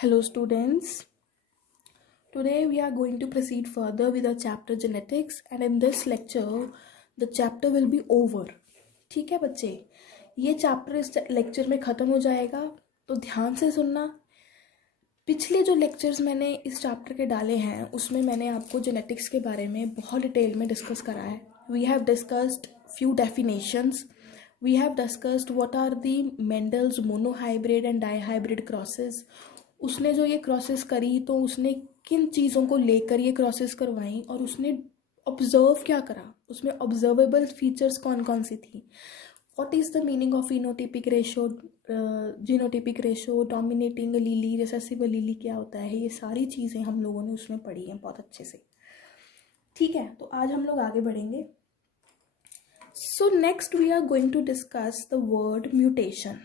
Hello students, today we are going to proceed further with our chapter genetics and in this lecture the chapter will be over. ठीक है बच्चे, ये chapter इस lecture में ख़त्म हो जाएगा तो ध्यान से सुनना। पिछले जो लेक्चर्स मैंने इस चैप्टर के डाले हैं उसमें मैंने आपको जेनेटिक्स के बारे में बहुत डिटेल में डिस्कस करा है। We have discussed few definitions, we have discussed what are the Mendel's monohybrid and dihybrid crosses. उसने जो ये क्रॉसेस करी तो उसने किन चीज़ों को लेकर ये क्रॉसेस करवाई और उसने ऑब्जर्व क्या करा, उसमें ऑब्जर्वेबल फीचर्स कौन कौन सी थी, what is the meaning of phenotypic ratio, genotypic ratio, dominating allele, recessive allele क्या होता है, ये सारी चीज़ें हम लोगों ने उसमें पढ़ी हैं बहुत अच्छे से। ठीक है, तो आज हम लोग आगे बढ़ेंगे। So next we are going to discuss the word mutation.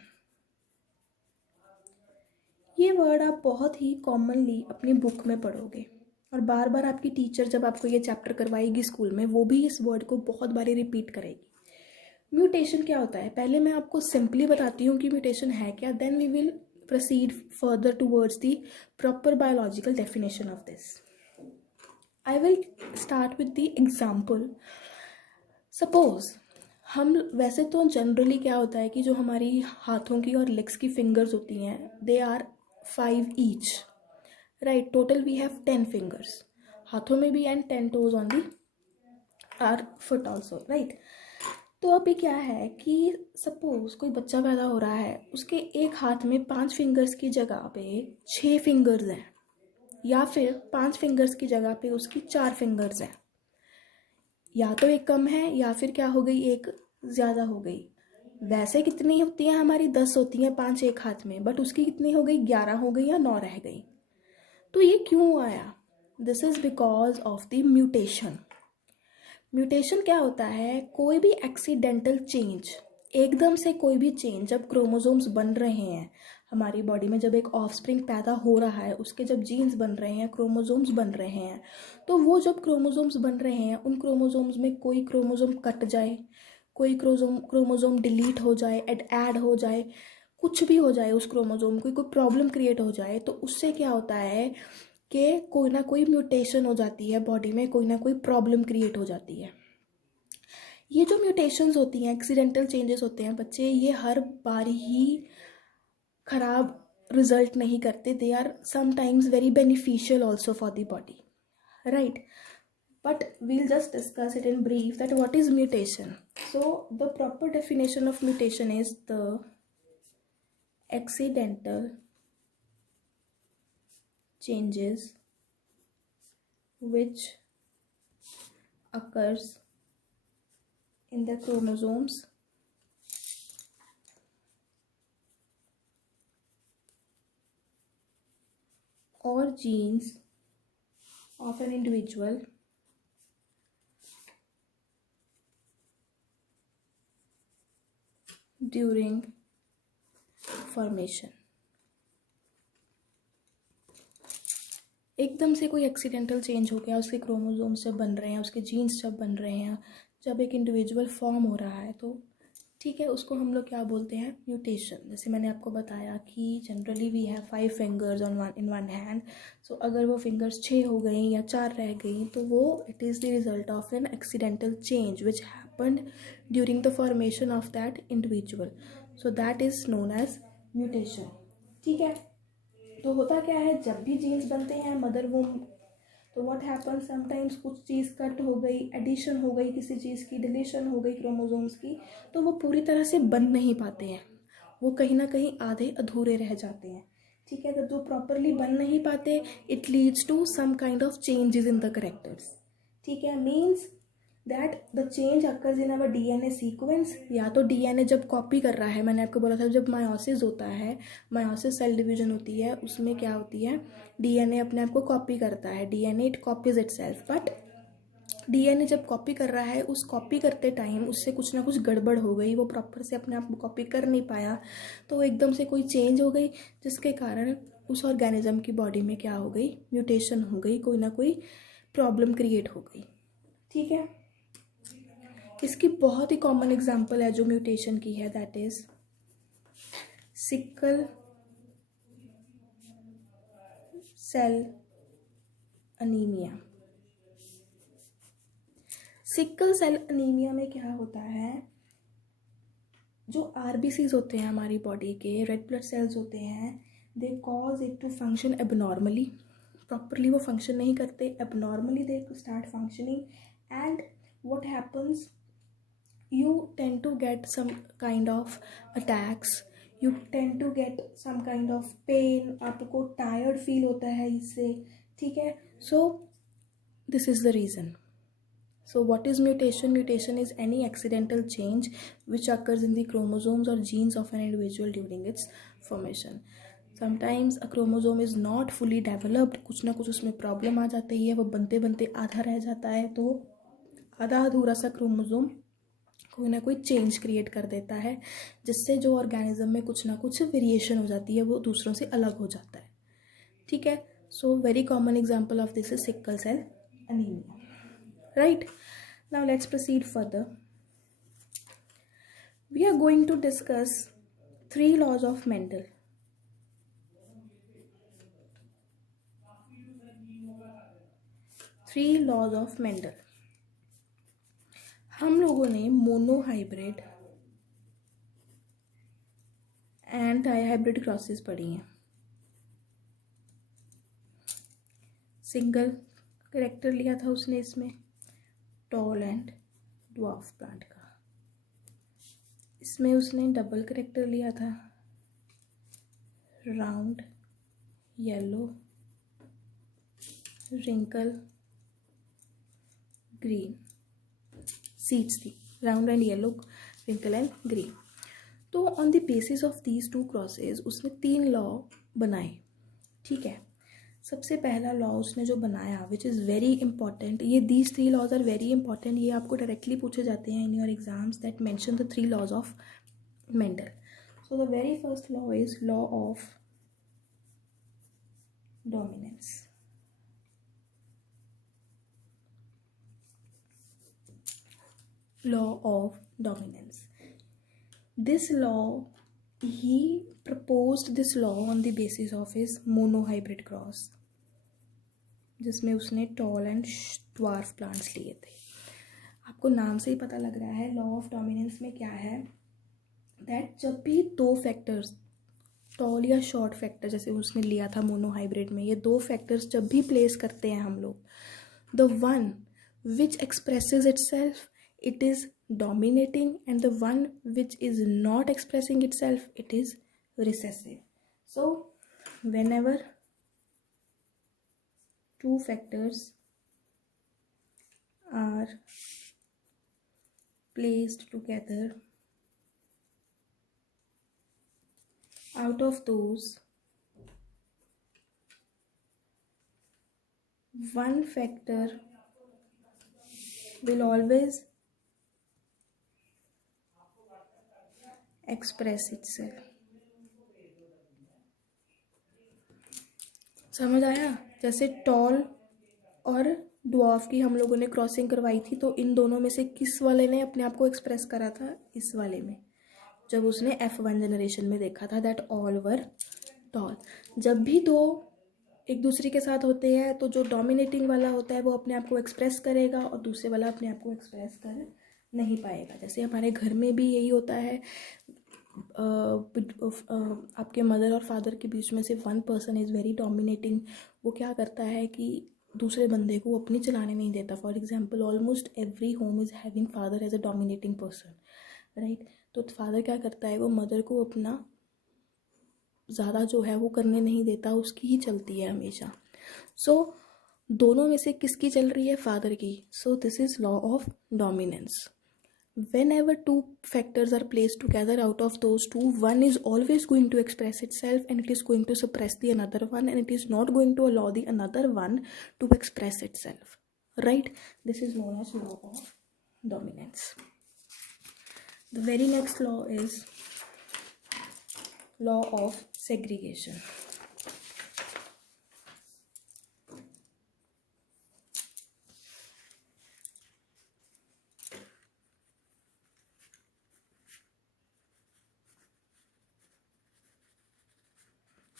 ये वर्ड आप बहुत ही कॉमनली अपनी बुक में पढ़ोगे और बार बार आपकी टीचर जब आपको ये चैप्टर करवाएगी स्कूल में वो भी इस वर्ड को बहुत बारी रिपीट करेगी। म्यूटेशन क्या होता है, पहले मैं आपको सिंपली बताती हूँ कि म्यूटेशन है क्या, then we will proceed further towards the proper biological definition of this. I will start with the example. Suppose हम वैसे तो जनरली क्या होता है कि जो हमारी हाथों की और लेग्स की फिंगर्स होती हैं they are 5 each, right. Total we have 10 fingers हाथों में भी and 10 toes on their foot also, right. तो अभी क्या है कि सपोज कोई बच्चा पैदा हो रहा है, उसके एक हाथ में 5 फिंगर्स की जगह पे 6 फिंगर्स हैं या फिर 5 फिंगर्स की जगह पे उसकी 4 फिंगर्स हैं, या तो एक कम है या फिर क्या हो गई एक ज़्यादा हो गई। वैसे कितनी होती हैं हमारी 10 होती हैं 5 एक हाथ में, बट उसकी कितनी हो गई 11 हो गई या 9 रह गई। तो ये क्यों आया? This is because of the mutation. Mutation क्या होता है, कोई भी एक्सीडेंटल चेंज, एकदम से कोई भी चेंज, जब क्रोमोसोम्स बन रहे हैं हमारी बॉडी में, जब एक ऑफस्प्रिंग पैदा हो रहा है उसके जब जीन्स बन रहे हैं, क्रोमोसोम्स बन रहे हैं, तो वो जब क्रोमोसोम्स बन रहे हैं उन क्रोमोसोम्स में कोई क्रोमोसोम कट जाए, कोई क्रोमोसोम डिलीट हो जाए, ऐड हो जाए, कुछ भी हो जाए उस क्रोमोसोम को, कोई प्रॉब्लम क्रिएट हो जाए, तो उससे क्या होता है कि कोई ना कोई म्यूटेशन हो जाती है बॉडी में, कोई ना कोई प्रॉब्लम क्रिएट हो जाती है। ये जो म्यूटेशंस होती हैं, एक्सीडेंटल चेंजेस होते हैं बच्चे, ये हर बार ही खराब रिजल्ट नहीं करते, they are sometimes very beneficial also for the body, right. But we'll just discuss it in brief that what is mutation. So the proper definition of mutation is the accidental changes which occurs in the chromosomes or genes of an individual during formation. एकदम से कोई accidental change हो गया, उसके chromosomes जब बन रहे हैं, उसके जीन्स जब बन रहे हैं, जब एक इंडिविजुअल फॉर्म हो रहा है, तो ठीक है उसको हम लोग क्या बोलते हैं, म्यूटेशन। जैसे मैंने आपको बताया कि generally we have 5 fingers in one hand, so अगर वो फिंगर्स 6 हो गई या 4 रह गई तो वो it is the result of an accidental change which happened during the formation of that individual, so that is known as mutation. ठीक है, तो होता क्या है, जब भी जीन्स बनते हैं मदर वूम, तो व्हाट हैपन, समटाइम्स कुछ चीज़ कट हो गई, एडिशन हो गई किसी चीज़ की, डिलीशन हो गई क्रोमोसोम्स की, तो वो पूरी तरह से बन नहीं पाते हैं, वो कहीं ना कहीं आधे अधूरे रह जाते हैं। ठीक है, तो जो प्रॉपरली बन नहीं पाते it leads to some kind of changes in the characters. ठीक है, means that the change occurs in our DNA sequence. या तो डीएनए जब कॉपी कर रहा है, मैंने आपको बोला था जब मायोसिस होता है, मायोसिस सेल डिवीजन होती है, उसमें क्या होती है, डीएनए अपने आप को कॉपी करता है, DNA it copies itself. But DNA जब कॉपी कर रहा है, उस कॉपी करते टाइम उससे कुछ ना कुछ गड़बड़ हो गई, वो प्रॉपर से अपने आप को कॉपी कर नहीं पाया, तो एकदम से कोई चेंज हो गई जिसके कारण उस ऑर्गेनिज्म की बॉडी में क्या हो गई, म्यूटेशन हो गई, कोई ना कोई प्रॉब्लम क्रिएट हो गई। ठीक है, इसकी बहुत ही कॉमन एग्जांपल है जो म्यूटेशन की है, that is sickle cell anaemia. Sickle cell anaemia में क्या होता है, जो आरबीसीज होते हैं हमारी बॉडी के, रेड ब्लड सेल्स होते हैं, they cause it to function abnormally. Properly वो फंक्शन नहीं करते, abnormally they start functioning, and what happens, you tend to get some kind of attacks, you tend to get some kind of pain, आपको tired feel होता है इससे, ठीक है। so this is the reason. So what is mutation? Mutation is any accidental change which occurs in the chromosomes or genes of an individual during its formation. Sometimes a chromosome is not fully developed, कुछ ना कुछ उसमें problem आ जाती है, वो बनते बनते आधा रह जाता है, तो आधा अधूरा सा क्रोमोसोम कोई ना कोई चेंज क्रिएट कर देता है, जिससे जो ऑर्गेनिज्म में कुछ ना कुछ वेरिएशन हो जाती है, वो दूसरों से अलग हो जाता है, ठीक है। So very common example of this is sickle cell anaemia, right. Now let's proceed further. We are going to discuss 3 laws of Mendel. Three laws of Mendel. हम लोगों ने मोनोहाइब्रिड एंड डाईहाइब्रिड क्रॉसेस पढ़ी हैं। Single character लिया था उसने इसमें, tall and dwarf plant का। इसमें उसने डबल कैरेक्टर लिया था, round yellow wrinkle green. Seeds थी round and yellow wrinkle and green. तो on the basis of these 2 crosses उसने 3 लॉ बनाए, ठीक है। सबसे पहला लॉ उसने जो बनाया, विच इज़ वेरी इंपॉर्टेंट, ये these 3 laws are very important, ये आपको डायरेक्टली पूछे जाते हैं in your exams, that mention the 3 laws of Mendel. So the very first law is law of dominance. Law of dominance. This law, he proposed this law on the basis of his monohybrid cross, जिसमें उसने tall and dwarf plants लिए थे। आपको नाम से ही पता लग रहा है लॉ ऑफ डोमिनेंस में क्या है, दैट जब भी 2 फैक्टर्स, टॉल या शॉर्ट फैक्टर जैसे उसने लिया था मोनोहाइब्रिड में, ये 2 फैक्टर्स जब भी प्लेस करते हैं हम लोग, the one which expresses itself it is dominating, and the one which is not expressing itself, it is recessive. So whenever 2 factors are placed together, out of those one factor will always express itself. समझ आया? जैसे toll और dwarf की हम लोगों ने crossing करवाई थी, तो इन दोनों में से किस वाले ने अपने आप को एक्सप्रेस करा था? इस वाले में, जब उसने F1 जनरेशन में देखा था दैट ऑल वर टॉल। जब भी 2 एक दूसरे के साथ होते हैं, तो जो डोमिनेटिंग वाला होता है वो अपने आप को एक्सप्रेस करेगा और दूसरे वाला अपने आप को एक्सप्रेस कर नहीं पाएगा। जैसे हमारे घर में भी यही होता है, आपके मदर और फादर के बीच में से 1 पर्सन इज़ वेरी डोमिनेटिंग, वो क्या करता है कि दूसरे बंदे को अपनी चलाने नहीं देता। For example, almost every home is having father as a dominating person, right. तो फादर क्या करता है, वो मदर को अपना ज़्यादा जो है वो करने नहीं देता, उसकी ही चलती है हमेशा। सो दोनों में से किसकी चल रही है? फादर की। So this is law of dominance. Whenever 2 factors are placed together, out of those 2, one is always going to express itself and it is going to suppress the another one, and it is not going to allow the another one to express itself, right? This is known as law of dominance. The very next law is law of segregation.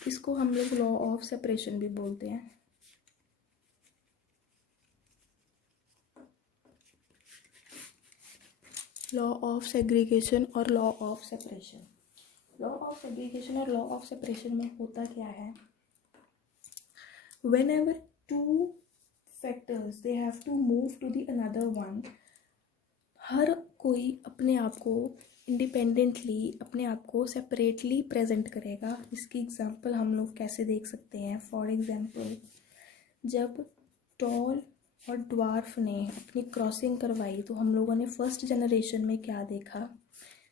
इसको हम लोग law of separation भी बोलते हैं। Law of segregation और law of separation. Law of segregation और law of separation में होता क्या है, whenever two factors they have to move to the another one, हर कोई अपने आप को इंडिपेंडेंटली, अपने आप को सेपरेटली प्रेजेंट करेगा। इसकी एग्जांपल हम लोग कैसे देख सकते हैं, फॉर एग्जांपल जब टॉल और ड्वार्फ ने अपनी क्रॉसिंग करवाई तो हम लोगों ने फर्स्ट जनरेशन में क्या देखा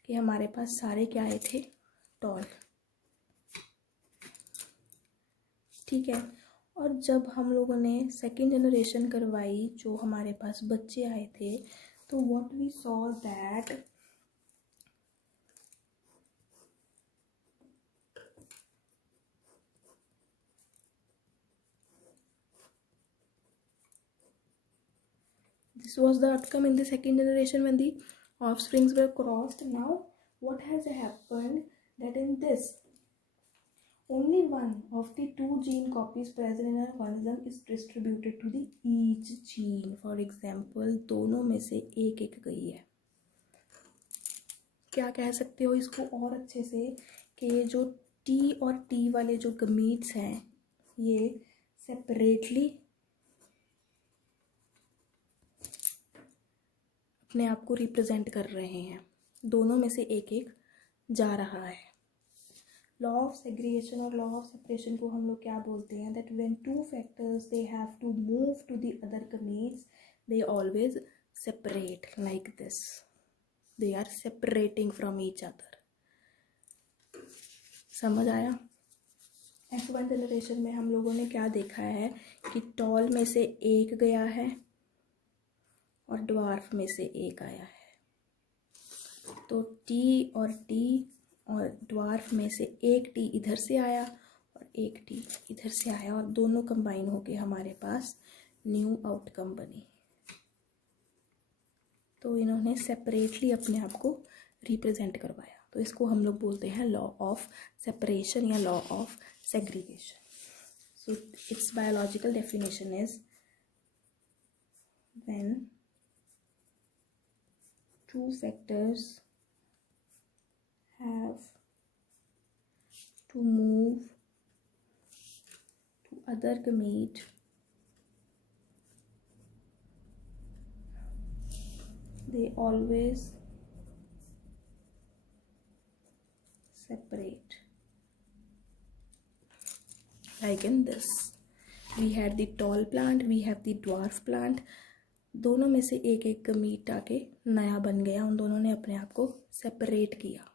कि हमारे पास सारे क्या आए थे, टॉल, ठीक है। और जब हम लोगों ने सेकेंड जनरेशन करवाई, जो हमारे पास बच्चे आए थे, तो what we saw that this was the outcome in the second generation when the offsprings were crossed. Now what has happened that in this only one of the two gene copies present in an organism is distributed to the each gene. For example दोनों में से एक एक गई है। क्या कह सकते हो इसको और अच्छे से कि ये जो T और T वाले जो गमीट्स हैं ये सेपरेटली अपने आप को रिप्रेजेंट कर रहे हैं, दोनों में से एक एक जा रहा है। लॉ ऑफ सेग्रीगेशन और लॉ ऑफ सेपरेशन को हम लोग क्या बोलते हैं, that when two factors they have to move to the other gametes they always separate like this, they are separating from each other. समझ आया? F1 जनरेशन में हम लोगों ने क्या देखा है कि टॉल में से एक गया है और ड्वार्फ में से एक आया है। तो T और ड्वार्फ में से एक T इधर से आया और एक T इधर से आया और दोनों कंबाइन होके हमारे पास न्यू आउटकम बनी। तो इन्होंने सेपरेटली अपने आप को रिप्रेजेंट करवाया। तो इसको हम लोग बोलते हैं लॉ ऑफ सेपरेशन या law of segregation. So it's biological definition is when two factors have to move to other gamete, they always separate. Like in this, we had the tall plant, we have the dwarf plant. दोनों में से एक एक gamete आके नया बन गया, उन दोनों ने अपने आप को सेपरेट किया,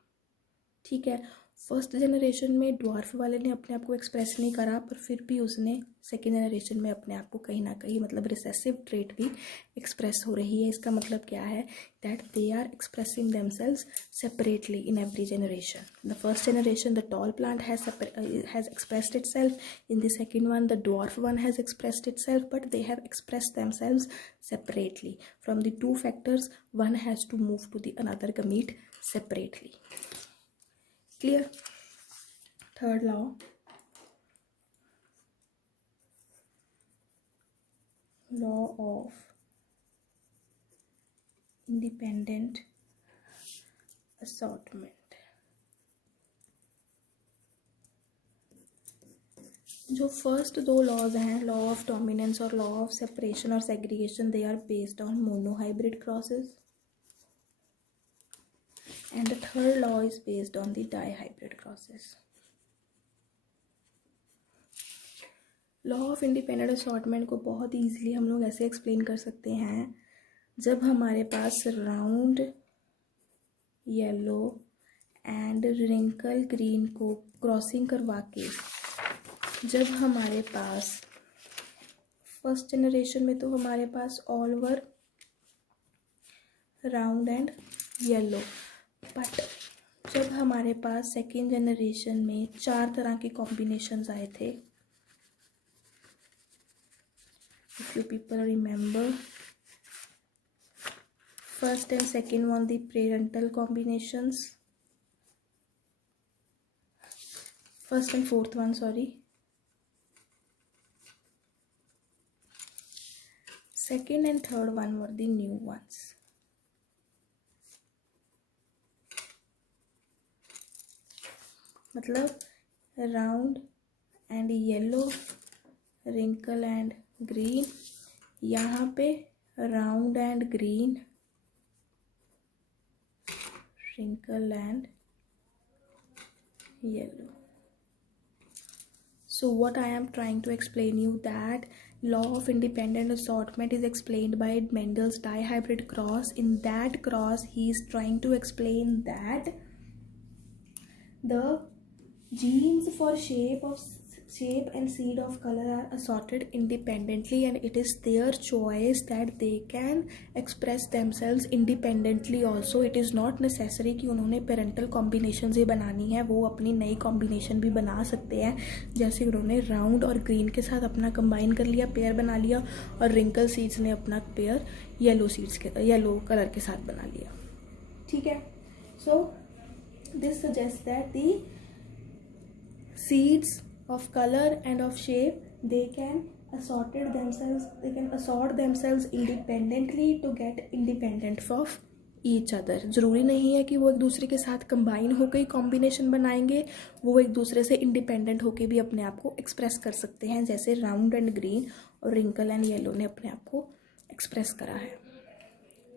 ठीक है। फर्स्ट जनरेशन में ड्वार्फ वाले ने अपने आप को एक्सप्रेस नहीं करा, पर फिर भी उसने सेकेंड जनरेशन में अपने आप को कहीं ना कहीं, मतलब रिसेसिव ट्रेट भी एक्सप्रेस हो रही है। इसका मतलब क्या है, that they are expressing themselves separately in every generation. The first generation the tall plant has expressed itself, in the second one the dwarf one has expressed itself, but they have expressed themselves separately. From the two factors, one has to move to the another gamete separately. Clear? Third law, law of independent assortment. जो first दो laws हैं, law of dominance और law of separation और segregation, they are based on monohybrid crosses, and the third law is based on the dihybrid crosses. Law of independent assortment को बहुत easily हम लोग ऐसे एक्सप्लेन कर सकते हैं, जब हमारे पास round yellow and wrinkle green को क्रॉसिंग करवा के, जब हमारे पास फर्स्ट जनरेशन में तो हमारे पास all over round and yellow, but जब हमारे पास सेकेंड जनरेशन में 4 तरह के कॉम्बिनेशंस आए थे, if you people remember, first and second one the parental combinations, first and fourth one, sorry, second and third one were the new ones. मतलब round and yellow, wrinkle and green, यहाँ पे round and green, wrinkle and yellow. So what I am trying to explain you that law of independent assortment is explained by Mendel's dihybrid cross. In that cross, he is trying to explain that the genes for shape and seed of color are assorted independently, and it is their choice that they can express themselves independently also. It is not necessary कि उन्होंने parental combination ही बनानी है, वो अपनी नई combination भी बना सकते हैं. जैसे उन्होंने राउंड और ग्रीन के साथ अपना कंबाइन कर लिया, पेयर बना लिया, और रिंकल सीड्स ने अपना पेयर येलो कलर के साथ बना लिया. ठीक है. So this suggest that the seeds of color and of shape, they can assort themselves independently to get independent of each other. ज़रूरी नहीं है कि वो एक दूसरे के साथ कंबाइन होकर कॉम्बिनेशन बनाएंगे, वो एक दूसरे से इंडिपेंडेंट होकर भी अपने आप को एक्सप्रेस कर सकते हैं, जैसे राउंड एंड ग्रीन और रिंकल एंड येलो ने अपने आप को एक्सप्रेस करा है.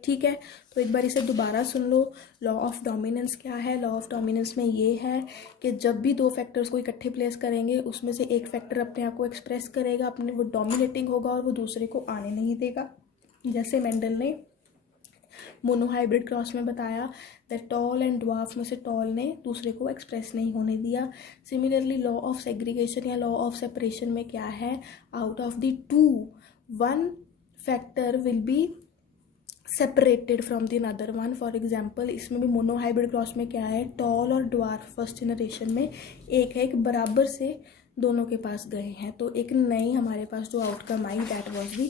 ठीक है. तो एक बार इसे दोबारा सुन लो. लॉ ऑफ डोमिनेंस क्या है? लॉ ऑफ डोमिनेंस में ये है कि जब भी दो फैक्टर्स को इकट्ठे प्लेस करेंगे, उसमें से एक फैक्टर अपने आप को एक्सप्रेस करेगा, अपने वो डोमिनेटिंग होगा और वो दूसरे को आने नहीं देगा. जैसे मेंडल ने मोनोहाइब्रिड क्रॉस में बताया दैट टॉल एंड ड्वार्फ में से टॉल ने दूसरे को एक्सप्रेस नहीं होने दिया. सिमिलरली लॉ ऑफ सेग्रीगेशन या लॉ ऑफ सेपरेशन में क्या है? Out of the two, one factor will be separated from the another one. For example इसमें भी मोनोहाइब्रिड क्रॉस में क्या है? टॉल और ड्वार्फ फर्स्ट जनरेशन में एक है, एक बराबर से दोनों के पास गए हैं, तो एक नई हमारे पास जो outcome I that was the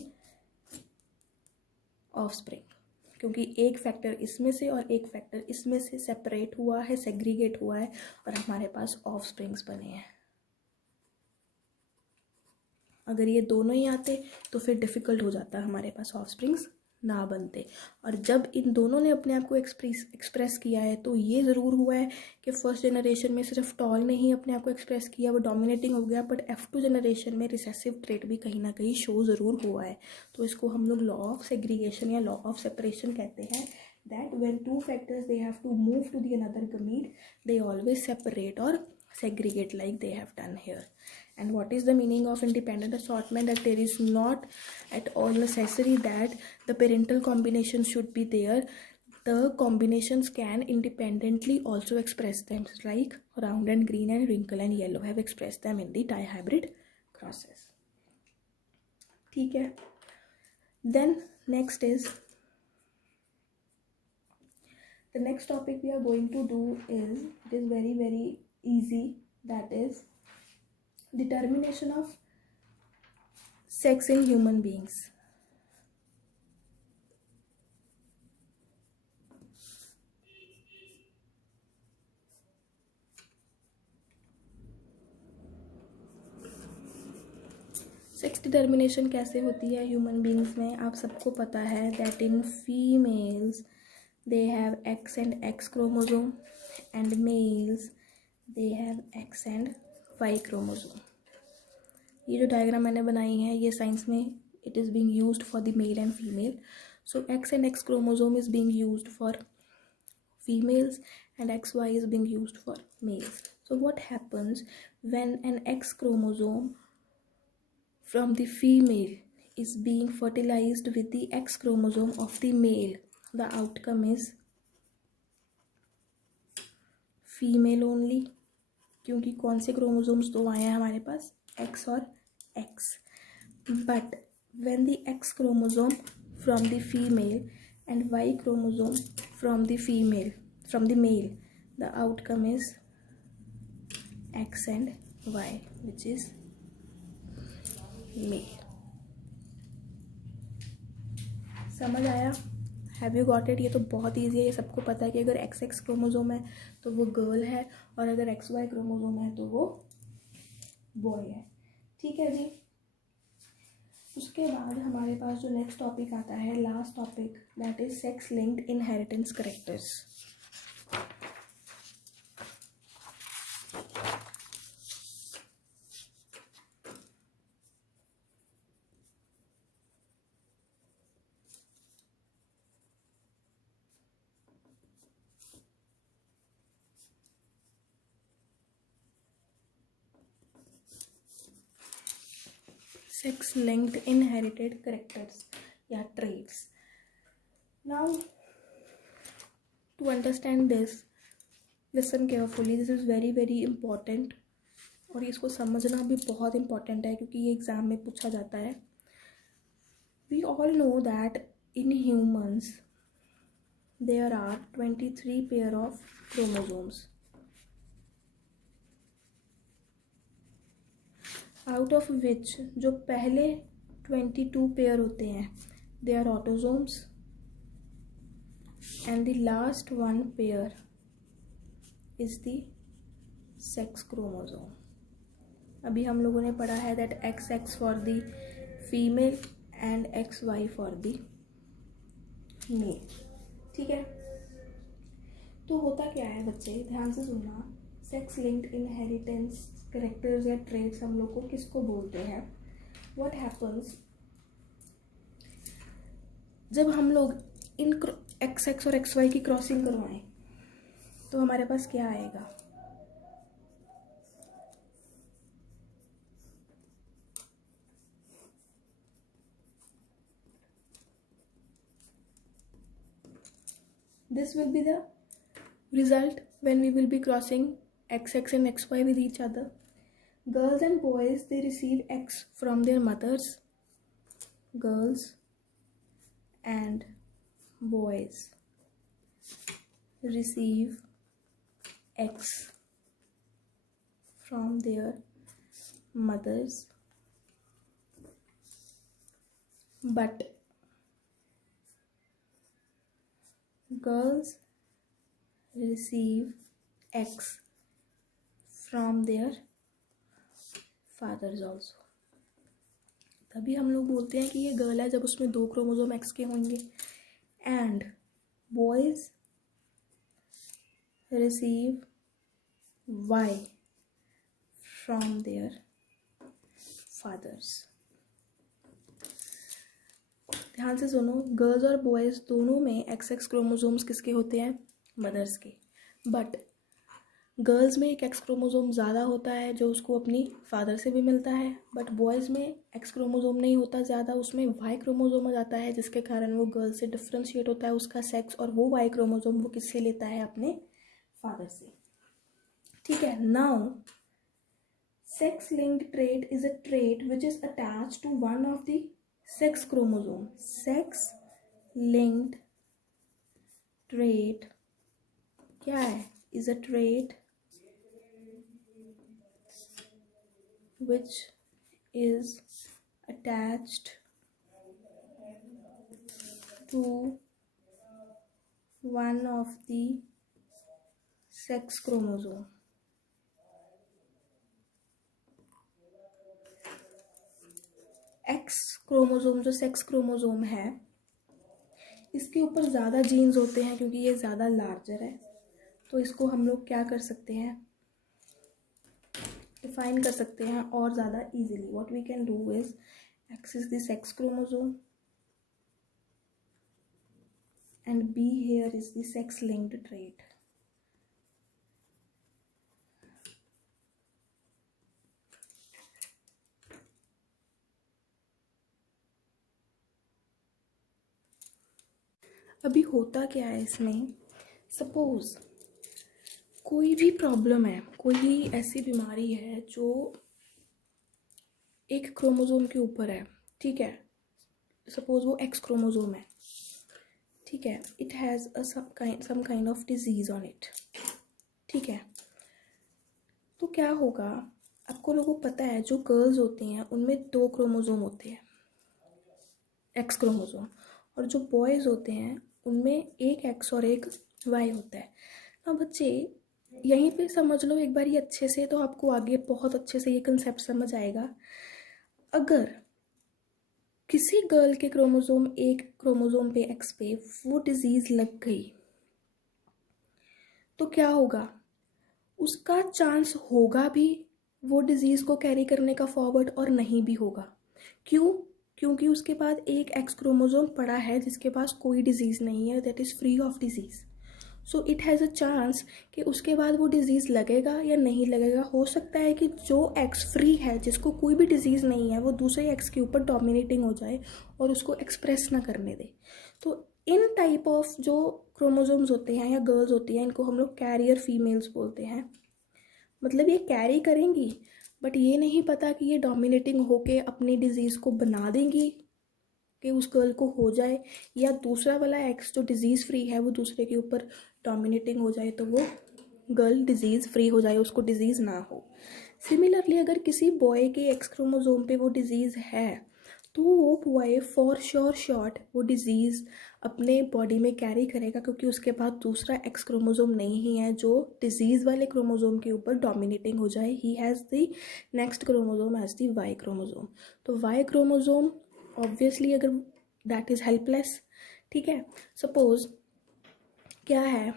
offspring, क्योंकि एक फैक्टर इसमें से और एक फैक्टर इसमें से सेपरेट हुआ है, सेग्रीगेट हुआ है, और हमारे पास ऑफस्प्रिंग्स बने हैं. अगर ये दोनों ही आते तो फिर डिफ़िकल्ट हो जाता, हमारे पास ऑफस्प्रिंग्स ना बनते. और जब इन दोनों ने अपने आप को एक्सप्रेस किया है, तो ये ज़रूर हुआ है कि फर्स्ट जनरेशन में सिर्फ टॉल ने ही अपने आप को एक्सप्रेस किया, वो डोमिनेटिंग हो गया, बट F2 जनरेशन में रिसेसिव ट्रेट भी कहीं ना कहीं शो ज़रूर हुआ है. तो इसको हम लोग लॉ ऑफ सेग्रीगेशन या लॉ ऑफ सेपरेशन कहते हैं. That when two factors they have to move to the another gamete, they always separate और segregate like they have done here. And what is the meaning of independent assortment? That there is not at all necessary that the parental combination should be there. The combinations can independently also express them, like round and green and wrinkle and yellow have expressed them in the dihybrid crosses. ठीक है. Then next is the next topic we are going to do is, it is very very easy, that is determination of sex in human beings. Sex determination कैसे होती है human beings में? आप सबको पता है that in females they have X and X chromosome, and males they have X and Y chromosome. ये जो डायग्राम मैंने बनाई है, ये साइंस में it is being used for the male and female. So X and X chromosome is being used for females and XY is being used for males. So what happens when an X chromosome from the female is being fertilized with the X chromosome of the male? The outcome is female only, क्योंकि कौन से chromosomes दो आए हैं हमारे पास? X और X. But when the X chromosome from the female and Y chromosome from the male, the outcome is X and Y, which is male. समझ आया? Have you got it? ये तो बहुत ईजी है, ये सबको पता है कि अगर XX क्रोमोसोम है तो वो गर्ल है, और अगर XY क्रोमोसोम है तो वो बॉय है। ठीक है जी। उसके बाद हमारे पास जो नेक्स्ट टॉपिक आता है, last topic, that is sex linked inheritance characters. Sex linked inherited characters या traits. Now, to understand this, listen carefully. This is very very important और इसको समझना भी बहुत important है क्योंकि ये एग्ज़ाम में पूछा जाता है। We all know that in humans there are 23 pair of chromosomes, out of which जो पहले 22 पेयर होते हैं they are autosomes and the last one pair is the sex chromosome. अभी हम लोगों ने पढ़ा है that XX for the female and XY for the male। ठीक है, तो होता क्या है बच्चे, ध्यान से सुनना। सेक्स लिंक्ड इनहेरिटेंस करेक्टर्स या ट्रेट्स हम लोग को किसको बोलते हैं? व्हाट हैपन्स जब हम लोग इन XX और XY की क्रॉसिंग करवाएं तो हमारे पास क्या आएगा? This will be the result when we will be crossing XX and XY with each other. Girls and boys, they receive X from their mothers. Girls and boys receive X from their mothers, but girls receive X from their fathers also। तभी हम लोग बोलते हैं कि ये girl है जब उसमें 2 क्रोमोसोम X के होंगे। And boys receive Y from their fathers. ध्यान से सुनो, गर्ल्स और बॉयज़ दोनों में XX क्रोमोसोम्स किसके होते हैं? मदर्स के। बट गर्ल्स में एक X क्रोमोसोम ज़्यादा होता है जो उसको अपनी फादर से भी मिलता है, बट बॉयज़ में X क्रोमोसोम नहीं होता ज़्यादा, उसमें Y क्रोमोसोम आ जाता है, जिसके कारण वो गर्ल से डिफ्रेंशिएट होता है उसका सेक्स, और वो Y क्रोमोसोम वो किससे लेता है? अपने फादर से। ठीक है। Now sex linked trait is a trait which is attach to one of the sex chromosome. Sex linked trait क्या है? Is a trait which is attached to one of the sex chromosome। X chromosome जो sex chromosome है इसके ऊपर ज़्यादा jeans होते हैं क्योंकि ये ज़्यादा लार्जर है, तो इसको हम लोग क्या कर सकते हैं? डिफाइन कर सकते हैं और ज़्यादा easily. What we can do is X is the sex chromosome and B here is the sex linked trait। अभी होता क्या है इसमें, सपोज कोई भी प्रॉब्लम है, कोई भी ऐसी बीमारी है जो एक क्रोमोसोम के ऊपर है, ठीक है, सपोज वो X क्रोमोसोम है, ठीक है, it has some kind of disease on it, ठीक है, तो क्या होगा? आपको लोगों को पता है जो गर्ल्स होती हैं उनमें 2 क्रोमोसोम होते हैं X क्रोमोसोम, और जो बॉयज़ होते हैं उनमें एक X और एक Y होता है। ना बच्चे, यहीं पे समझ लो एक बार ये अच्छे से, तो आपको आगे बहुत अच्छे से ये कंसेप्ट समझ आएगा। अगर किसी गर्ल के क्रोमोसोम, एक क्रोमोसोम पे एक्स पे वो डिजीज़ लग गई, तो क्या होगा? उसका चांस होगा भी वो डिज़ीज़ को कैरी करने का फॉरवर्ड, और नहीं भी होगा। क्यों? क्योंकि उसके बाद एक एक्स क्रोमोसोम पड़ा है जिसके पास कोई डिज़ीज़ नहीं है, that is free of disease. So it has a chance कि उसके बाद वो डिज़ीज़ लगेगा या नहीं लगेगा। हो सकता है कि जो एक्स फ्री है, जिसको कोई भी डिज़ीज़ नहीं है, वो दूसरे एक्स के ऊपर डोमिनेटिंग हो जाए और उसको एक्सप्रेस ना करने दे। तो इन टाइप ऑफ जो क्रोमोसोम्स होते हैं या गर्ल्स होती हैं, इनको हम लोग कैरियर फीमेल्स बोलते हैं। मतलब ये कैरी करेंगी, बट ये नहीं पता कि ये डोमिनेटिंग होके अपनी डिजीज़ को बना देंगी कि उस गर्ल को हो जाए, या दूसरा वाला एक्स जो डिजीज़ फ्री है वो दूसरे के ऊपर डोमिनेटिंग हो जाए तो वो गर्ल डिजीज़ फ्री हो जाए, उसको डिजीज़ ना हो। सिमिलरली अगर किसी बॉय के एक्स क्रोमोसोम पे वो डिजीज़ है, तो वो बॉय फॉर श्योर वो डिज़ीज़ अपने बॉडी में कैरी करेगा, क्योंकि उसके पास दूसरा एक्स क्रोमोसोम नहीं है जो डिजीज़ वाले क्रोमोसोम के ऊपर डोमिनेटिंग हो जाए। He has the next chromosome as the Y chromosome. तो वाई क्रोमोसोम ऑब्वियसली अगर दैट इज़ हेल्पलेस। ठीक है, सपोज क्या है,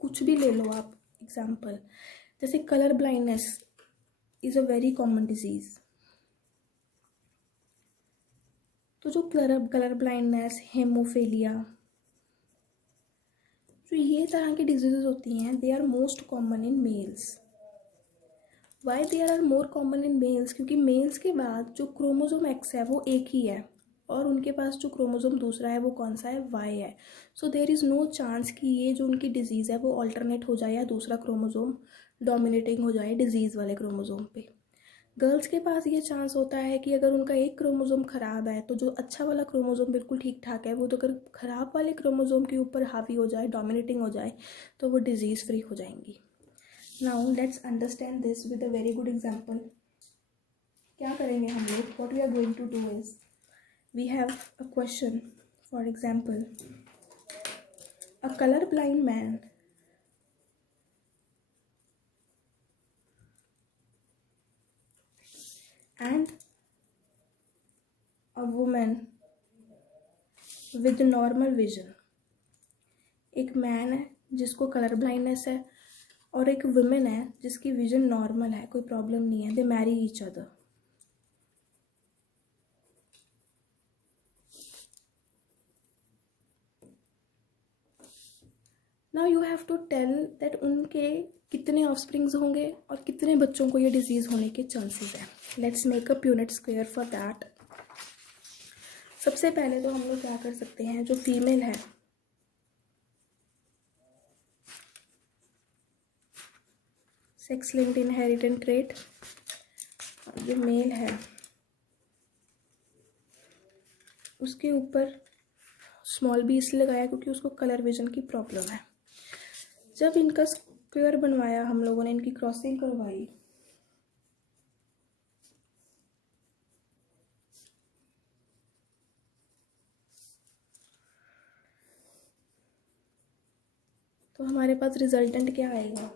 कुछ भी ले लो आप एग्जाम्पल, जैसे colour blindness is a very common disease. तो जो कलर ब्लाइंडनेस, हेमोफेलिया, जो ये तरह की डिजीज़ होती हैं, they are most common in males. Why they are more common in males? क्योंकि मेल्स के बाद जो क्रोमोसोम एक्स है वो एक ही है, और उनके पास जो क्रोमोसोम दूसरा है वो कौन सा है? वाई है। So there is no chance कि ये जो उनकी डिजीज़ है वो ऑल्टरनेट हो जाए या दूसरा क्रोमोसोम डोमिनेटिंग हो जाए डिजीज़ वाले क्रोमोसोम पे। गर्ल्स के पास ये चांस होता है कि अगर उनका एक क्रोमोसोम ख़राब है, तो जो अच्छा वाला क्रोमोसोम बिल्कुल ठीक ठाक है, वो तो अगर ख़राब वाले क्रोमोसोम के ऊपर हावी हो जाए, डोमिनेटिंग हो जाए, तो वो डिजीज़ फ्री हो जाएंगी। Now let's understand this with a very good example. क्या करेंगे हम लोग? What we are going to do is, we have a question. For example, a colour blind man and a woman with normal vision। एक man है जिसको colour blindness है, और एक वुमेन है जिसकी विजन नॉर्मल है, कोई प्रॉब्लम नहीं है। They marry each other. Now you have to tell that उनके कितने ऑफस्प्रिंग्स होंगे और कितने बच्चों को ये डिजीज़ होने के चांसेस हैं। Let's make a Punnett square for that. सबसे पहले तो हम लोग क्या कर सकते हैं, जो फीमेल है, सेक्स लिंक्ड इनहेरिटेंट ट्रेट, और जो मेल है उसके ऊपर स्मॉल बी इसलिए लगाया क्योंकि उसको कलर विजन की प्रॉब्लम है। जब इनका स्क्वायर बनवाया हम लोगों ने, इनकी क्रॉसिंग करवाई, तो हमारे पास रिजल्टेंट क्या आएगा?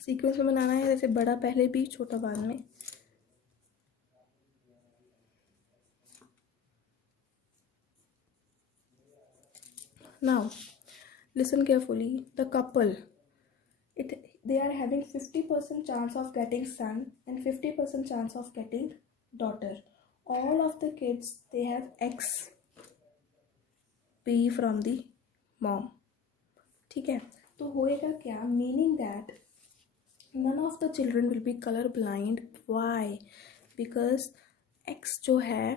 सीक्वेंस में बनाना है, जैसे बड़ा पहले भी छोटा बाद में। Now listen carefully, the couple, it they are having 50% chance of getting son and 50% chance of getting daughter. All of the kids, they have x p from the mom। ठीक है, तो होएगा क्या? Meaning that none of the children will be color blind। why? because x जो है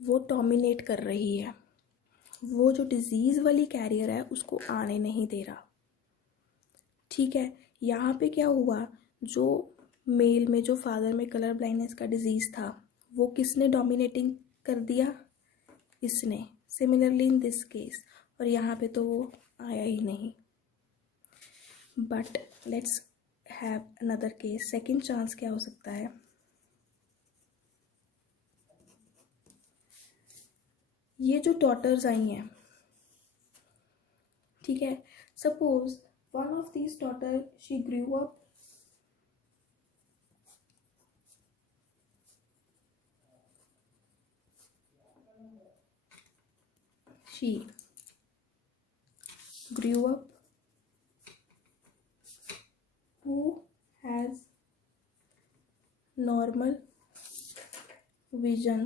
वो dominate कर रही है, वो जो डिजीज़ वाली कैरियर है उसको आने नहीं दे रहा। ठीक है, यहाँ पे क्या हुआ, जो मेल में, जो फादर में कलर ब्लाइंडनेस का डिजीज़ था, वो किसने डोमिनेटिंग कर दिया? इसने। सिमिलरली इन दिस केस, और यहाँ पे तो वो आया ही नहीं। But let's have another case. Second chance क्या हो सकता है? ये जो डॉटर्स आई हैं, ठीक है, suppose one of these daughter she grew up, she grew up who has normal vision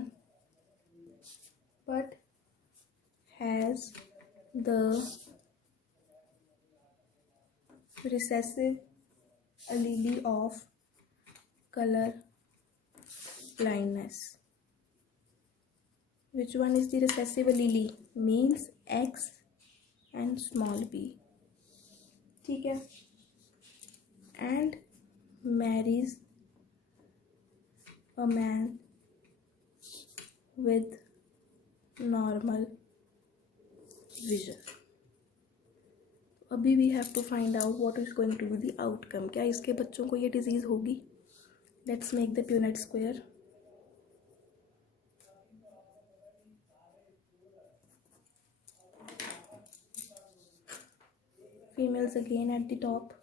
but has the recessive allele of color blindness. Which one is the recessive allele? Means X and small b. ठीक है, and marries a man with normal vision. अभी we have to find out what is going to be the outcome. क्या इसके बच्चों को ये disease होगी? Let's make the Punnett square. Females again at the top.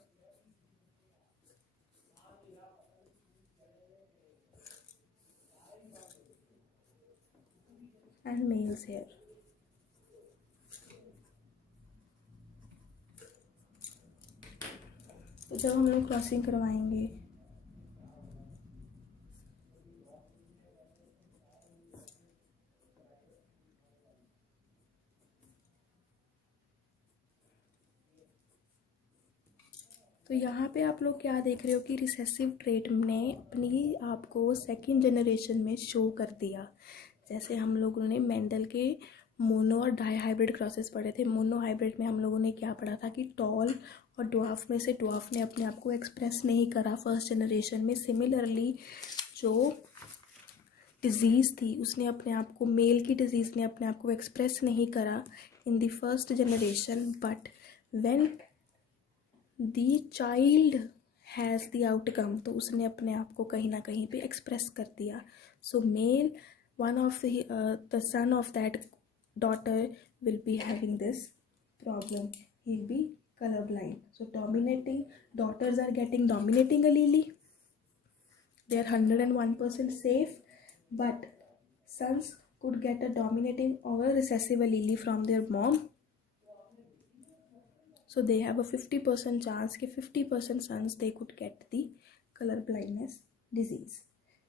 And males here. तो जब हम लोग क्रॉसिंग करवाएंगे तो यहाँ पे आप लोग क्या देख रहे हो कि रिसेसिव ट्रेट ने अपनी आपको सेकंड जनरेशन में शो कर दिया। जैसे हम लोगों ने मेंडल के मोनो और डाई हाइब्रिड क्रॉसेस पढ़े थे। मोनो हाइब्रिड में हम लोगों ने क्या पढ़ा था कि टॉल और ड्वार्फ में से ड्वार्फ ने अपने आप को एक्सप्रेस नहीं करा फर्स्ट जनरेशन में। सिमिलरली जो डिज़ीज़ थी उसने अपने आप को, मेल की डिज़ीज़ ने अपने आप को एक्सप्रेस नहीं करा in the first generation, but when the child has the outcome तो उसने अपने आप को कहीं ना कहीं पे एक्सप्रेस कर दिया। So male one of the son of that daughter will be having this problem, he will be color blind. So dominating daughters are getting dominating allele, they are 101% safe, but sons could get a dominating or a recessive allele from their mom. So they have a 50% chance कि 50% sons they could get the color blindness disease.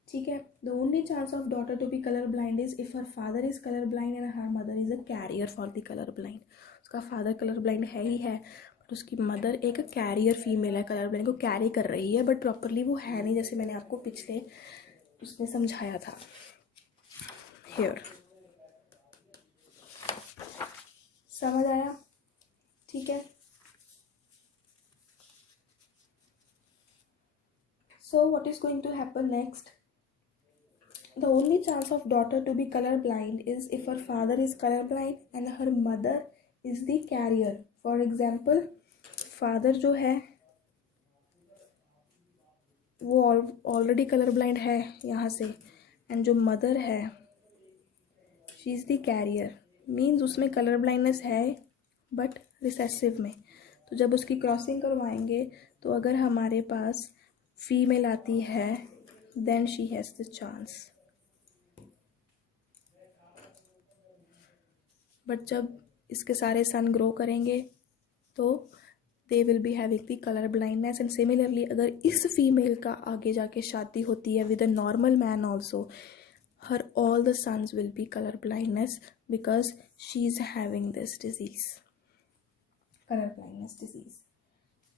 ठीक है, the only chance of daughter to be color blind is if her father is color blind and her mother is a carrier for the color blind. उसका father color blind है ही है, but उसकी mother एक carrier female है, color blind को carry कर रही है, but properly वो है नहीं, जैसे मैंने आपको पिछले उसमें समझाया था। Here समझ आया? ठीक है। So what is going to happen next? The only chance of daughter to be color blind is if her father is color blind and her mother is the carrier. For example, father जो है वो already colour blind है यहाँ से, and जो mother है she is the carrier, means उसमें colour blindness है बट रिसेसिव में। तो जब उसकी क्रॉसिंग करवाएंगे तो अगर हमारे पास फीमेल आती है then she has the chance, but जब इसके सारे सन ग्रो करेंगे तो they will be having the colour blindness. And similarly अगर इस फीमेल का आगे जाके शादी होती है with a normal man also, her all the sons will be colour blindness because she is having this disease, colour blindness disease.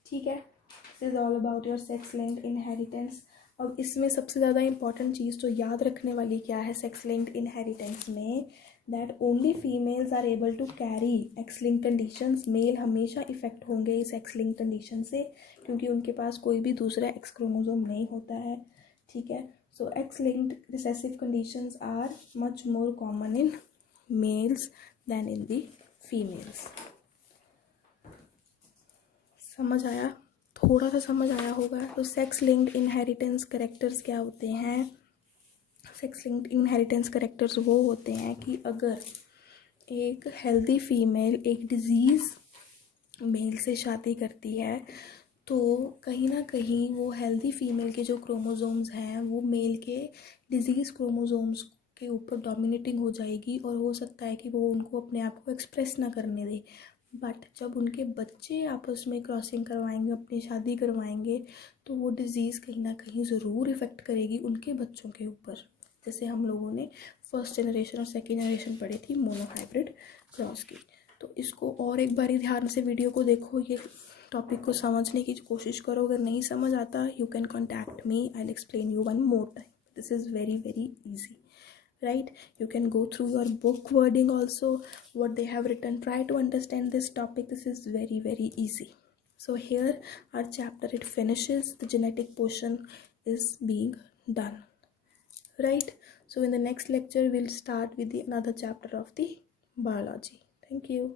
ठीक है, this is all about your sex linked inheritance. अब इसमें सबसे ज़्यादा इंपॉर्टेंट चीज़ जो याद रखने वाली क्या है सेक्स लिंक्ड इनहेरिटेंस में, that only females are able to carry X link conditions. Male हमेशा इफेक्ट होंगे इस एक्स लिंक कंडीशन से क्योंकि उनके पास कोई भी दूसरा एक्स क्रोमोसोम नहीं होता है। ठीक है, so X linked recessive conditions are much more common in males than in the females. समझ आया? थोड़ा सा समझ आया होगा। तो सेक्स लिंक्ड इनहेरिटेंस कैरेक्टर्स क्या होते हैं? सेक्स लिंक्ड इनहेरिटेंस कैरेक्टर्स वो होते हैं कि अगर एक हेल्दी फीमेल एक डिजीज़ मेल से शादी करती है तो कहीं ना कहीं वो हेल्दी फीमेल के जो क्रोमोसोम्स हैं वो मेल के डिजीज़ क्रोमोसोम्स के ऊपर डोमिनेटिंग हो जाएगी और हो सकता है कि वो उनको अपने आप को एक्सप्रेस ना करने दे। बट जब उनके बच्चे आपस में क्रॉसिंग करवाएंगे, अपनी शादी करवाएंगे, तो वो डिज़ीज़ कहीं ना कहीं ज़रूर इफ़ेक्ट करेगी उनके बच्चों के ऊपर। जैसे हम लोगों ने फर्स्ट जनरेशन और सेकेंड जनरेशन पढ़ी थी मोनोहाइब्रिड क्रॉस की। तो इसको और एक बारी ध्यान से वीडियो को देखो, ये टॉपिक को समझने की कोशिश करो। अगर नहीं समझ आता, you can contact me, I will explain you one more time. This is very very easy, right? You can go through your book wording also, what they have written. Try to understand this topic. This is very very easy. So here our chapter it finishes. The genetic portion is being done, right? So in the next lecture we'll start with the another chapter of the biology. Thank you.